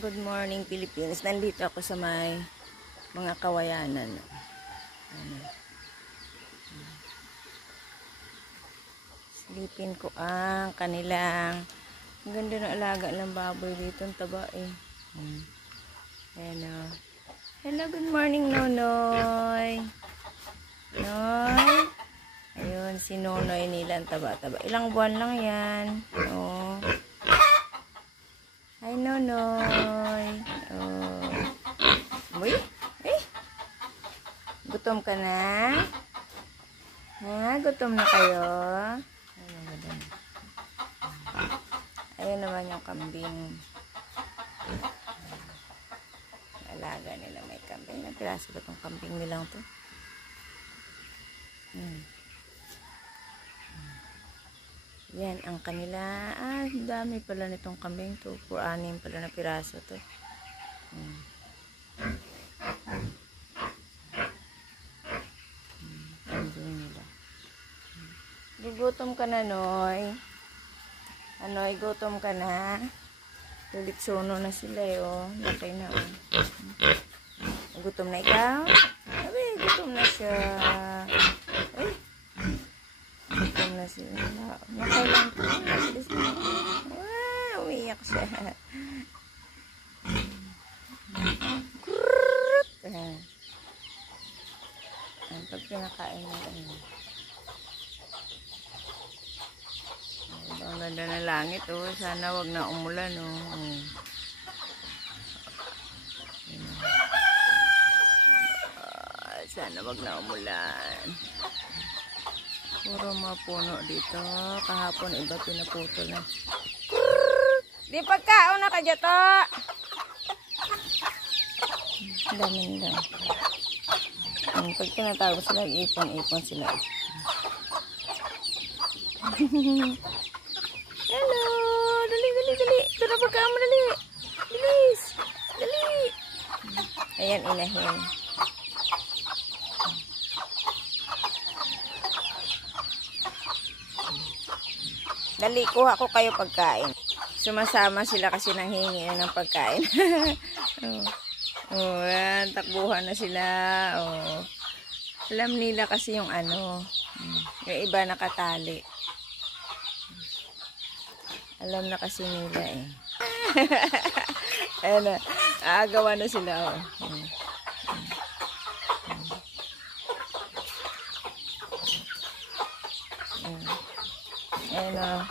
Good morning Philippines. Nandito ako sa may mga kawayanan. Ano. Silipin ko ang kanilang ang ganda ng alaga ng baboy dito. Ang taba eh. Ayan o. Hello, good morning Nonoy. Noy. Ayun, si Nonoy nila. Ang taba-taba. Ilang buwan lang yan. Oh. Hi, Nonoy. Oh. Uy. Eh. Gutom ka na? Ha? Gutom na kayo? Ayun naman yung kambing. Alaga nila may kambing. Napiraso ba itong kambing nilang to? Yan ang kanila. Dami pala nitong kambing to. 4-6 pala na piraso to. Kambing nila. Gugutom ka na, Noy. Anoy, gutom ka na. Tulitsono na sila eh, oh. Laki na, oh. Gutom na ikaw? Sabi, gutom na siya. Ay. Gutom na sila. Nakailan ko. Wow, umiyak siya. Pag pinakain na ano. Ang ganda na langit, oh. Sana wag na umulan, oh. Sana wag na umulan. Puro mga puno dito. Kahapon iba pinaputol na. Di pagkaon na ka dito. Dami nila. Pag tinatawag sila, ipon-ipon sila. Hello! Dali, dali, dali. Ito na pagkaan mo, dali. Bilis. Dali. Ayan, inahin. Dali, kuha ko kayo pagkain. Sumasama sila kasi nanghingi ng pagkain. Oh, yan. Takbuhan na sila. Oh. Alam nila kasi yung ano. Yung iba nakatali. Alam na kasi nila eh. Ayan na. Aagawan na sila. Oh. Ayan na.